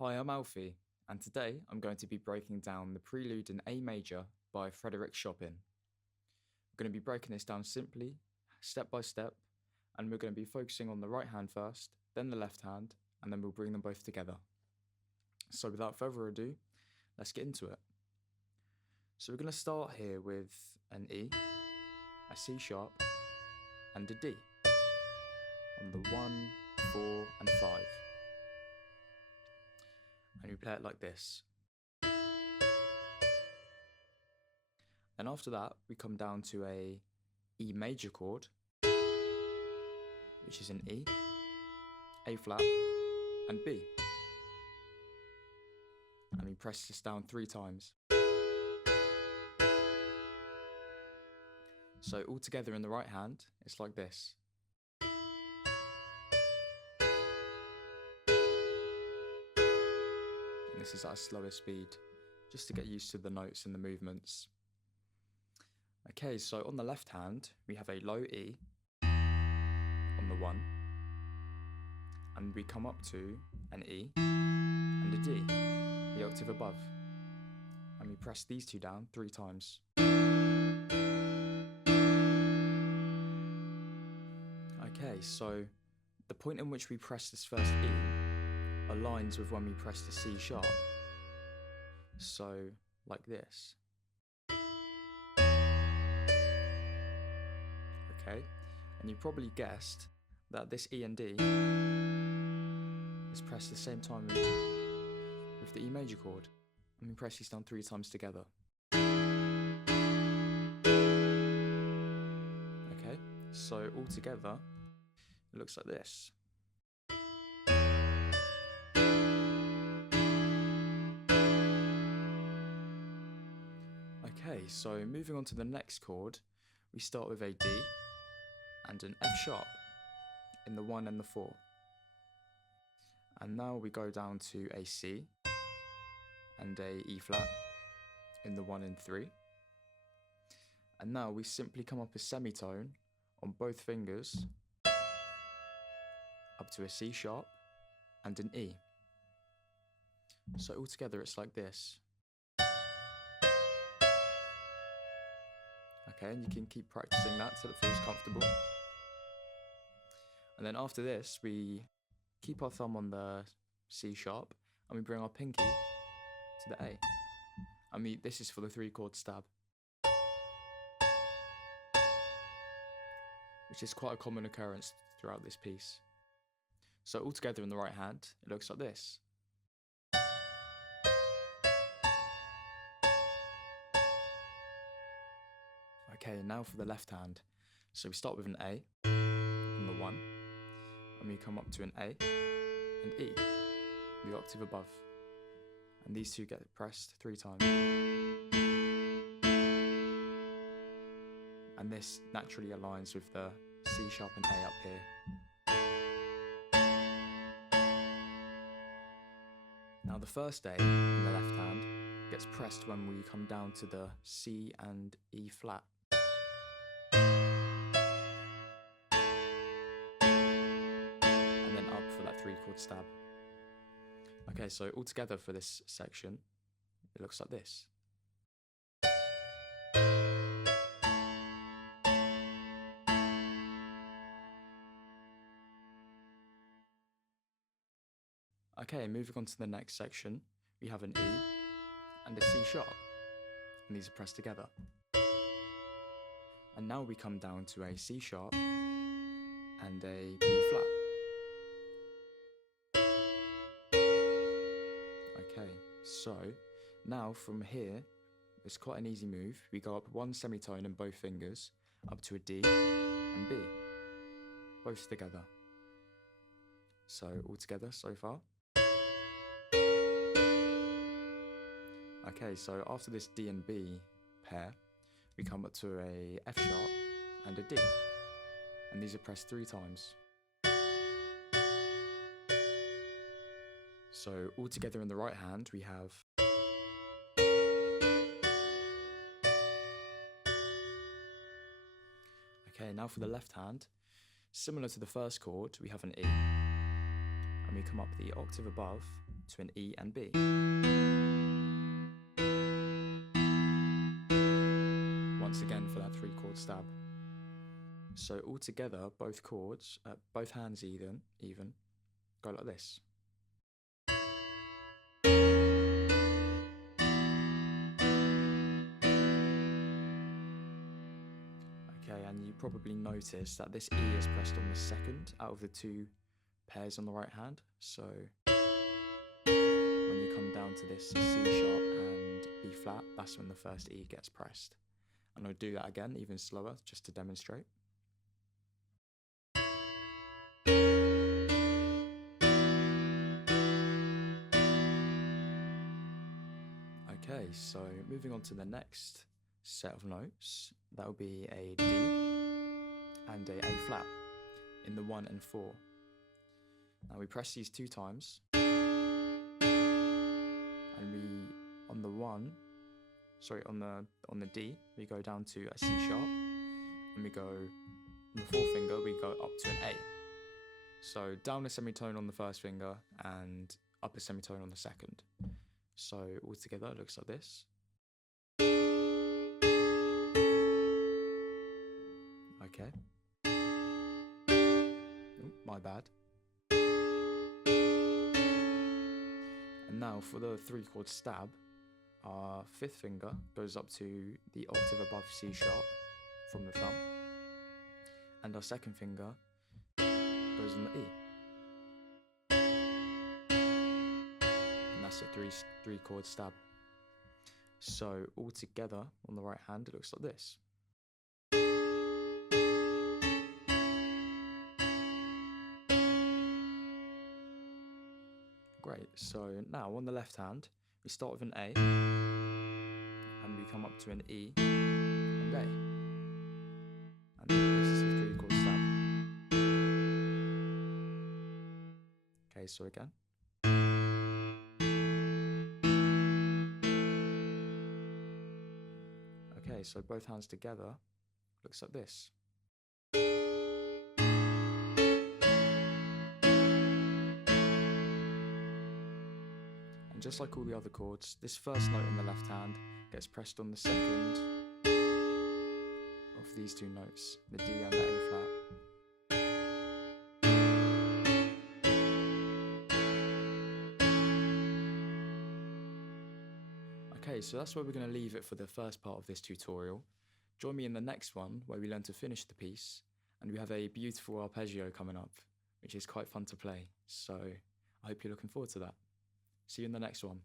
Hi, I'm Alfie, and today I'm going to be breaking down the Prelude in A major by Chopin. We're going to be breaking this down simply, step by step, and we're going to be focusing on the right hand first, then the left hand, and then we'll bring them both together. So without further ado, let's get into it. So we're going to start here with an E, a C sharp, and a D on the 1, 4, and 5. And we play it like this. Then after that, we come down to a E major chord, which is an E, A flat, and B. And we press this down 3 times. So all together in the right hand, it's like this. And this is at a slower speed, just to get used to the notes and the movements. Okay, so on the left hand, we have a low E on the 1, and we come up to an E and a D, the octave above, and we press these 2 down 3 times. Okay, so the point in which we press this first E aligns with when we press the C sharp, so like this. Okay, and you probably guessed that this E and D is pressed at the same time with the E major chord, and we press these down 3 times together. Okay, so all together it looks like this. Okay, so moving on to the next chord, we start with a D and an F sharp in the 1 and the 4. And now we go down to a C and a E flat in the 1 and 3. And now we simply come up a semitone on both fingers up to a C sharp and an E. So altogether it's like this. Okay, and you can keep practicing that till it feels comfortable. And then after this, we keep our thumb on the C sharp and we bring our pinky to the A. This is for the 3-chord stab, which is quite a common occurrence throughout this piece. So all together in the right hand, it looks like this. Okay, now for the left hand. So we start with an A on the 1, and we come up to an A and E, the octave above. And these 2 get pressed 3 times. And this naturally aligns with the C sharp and A up here. Now the first A in the left hand gets pressed when we come down to the C and E flat. And then up for that 3-chord stab. Okay, so all together for this section, it looks like this. Okay, moving on to the next section, we have an E and a C sharp, and these are pressed together. And now we come down to a C sharp and a B flat. Okay, so now from here, it's quite an easy move. We go up 1 semitone in both fingers, up to a D and B, both together. So all together so far. Okay, so after this D and B pair, we come up to a F sharp and a D, and these are pressed 3 times. So all together in the right hand, we have okay, now for the left hand, similar to the first chord, we have an E, and we come up the octave above to an E and B. Once again for that 3-chord stab. So all together, both chords, both hands even, go like this. Okay, and you probably noticed that this E is pressed on the second out of the 2 pairs on the right hand. So when you come down to this C sharp and B flat, that's when the first E gets pressed. And I'll do that again, even slower, just to demonstrate. Okay, so moving on to the next set of notes, that will be a D and a flat in the 1 and 4. Now we press these 2 times, and we on the D we go down to a C sharp, and we go on the 4th finger we go up to an A. So down a semitone on the 1st finger and up a semitone on the 2nd. So all together it looks like this. Okay. Oh, my bad. And now for the 3-chord stab, our 5th finger goes up to the octave above C sharp from the thumb, and our 2nd finger goes on the E. And that's a 3-chord stab. So all together on the right hand, it looks like this. Great, so now on the left hand, we start with an A, and we come up to an E and A. And this is a 3-chord stab. Okay, so again. Okay, so both hands together, looks like this. And just like all the other chords, this first note in the left hand gets pressed on the second of these 2 notes, the D and the A flat. Okay, so that's where we're going to leave it for the first part of this tutorial. Join me in the next one where we learn to finish the piece, and we have a beautiful arpeggio coming up, which is quite fun to play. So I hope you're looking forward to that. See you in the next one.